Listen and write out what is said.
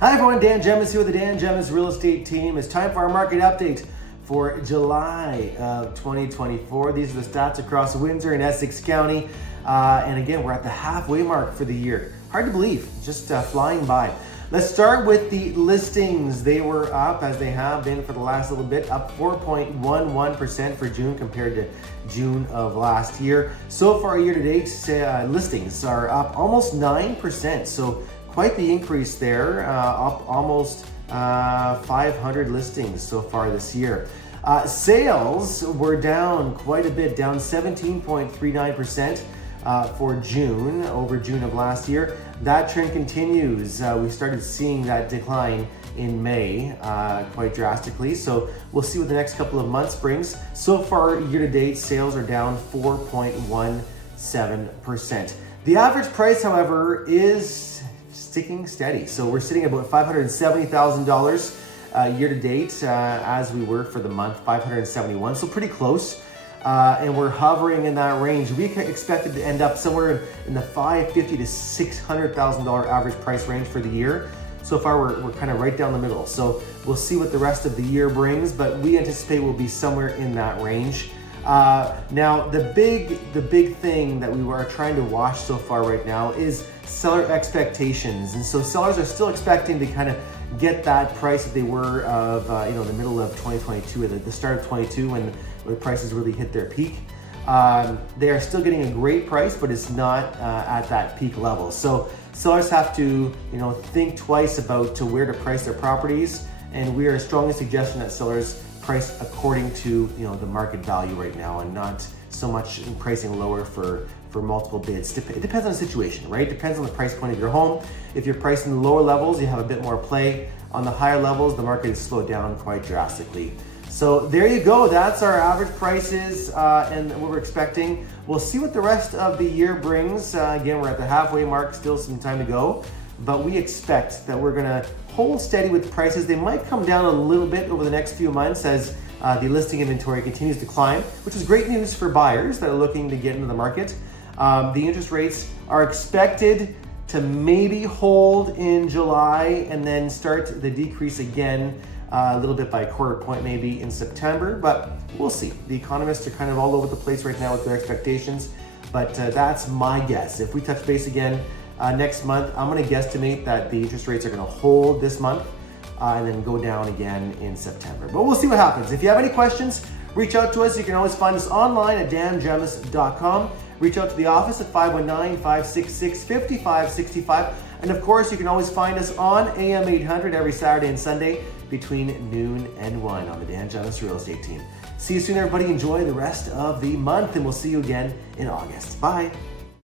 Hi everyone, Dan Gemus here with the Dan Gemus Real Estate Team. It's time for our market update for July of 2024. These are the stats across Windsor and Essex County. And again, we're at the halfway mark for the year. Hard to believe, just flying by. Let's start with the listings. They were up, as they have been for the last little bit, up 4.11% for June compared to June of last year. So far year-to-date, listings are up almost 9%. So quite the increase there, up almost 500 listings so far this year. Sales were down quite a bit, down 17.39% for June, over June of last year. That trend continues. We started seeing that decline in May quite drastically. So we'll see what the next couple of months brings. So far, year-to-date, sales are down 4.17%. The average price, however, is sticking steady. So we're sitting at about $570,000 year-to-date as we were for the month, $571, so pretty close. And we're hovering in that range. We expected to end up somewhere in the $550,000 to $600,000 average price range for the year. So far, we're kind of right down the middle. So we'll see what the rest of the year brings, but we anticipate we'll be somewhere in that range. Now, the big thing that we are trying to watch so far right now is seller expectations. And so sellers are still expecting to kind of get that price that they were of, the middle of 2022, at the start of 22 when the prices really hit their peak. They are still getting a great price, but it's not at that peak level. So sellers have to, think twice about to where to price their properties. And we are strongly suggesting that sellers price according to, the market value right now, and not so much in pricing lower for multiple bids. It depends on the situation, right? It depends on the price point of your home. If you're priced in the lower levels, you have a bit more play. On the higher levels, the market has slowed down quite drastically. So there you go. That's our average prices and what we're expecting. We'll see what the rest of the year brings. Again, we're at the halfway mark, still some time to go. But we expect that we're gonna hold steady with prices. They might come down a little bit over the next few months as the listing inventory continues to climb, which is great news for buyers that are looking to get into the market. The interest rates are expected to maybe hold in July and then start the decrease again a little bit by a quarter point maybe in September, but we'll see. The economists are kind of all over the place right now with their expectations, but that's my guess. If we touch base again next month, I'm gonna guesstimate that the interest rates are gonna hold this month and then go down again in September. But we'll see what happens. If you have any questions, reach out to us. You can always find us online at dangemus.com. Reach out to the office at 519-566-5565. And of course, you can always find us on AM800 every Saturday and Sunday between noon and 1 on the Dan Gemus Real Estate Team. See you soon, everybody. Enjoy the rest of the month, and we'll see you again in August. Bye.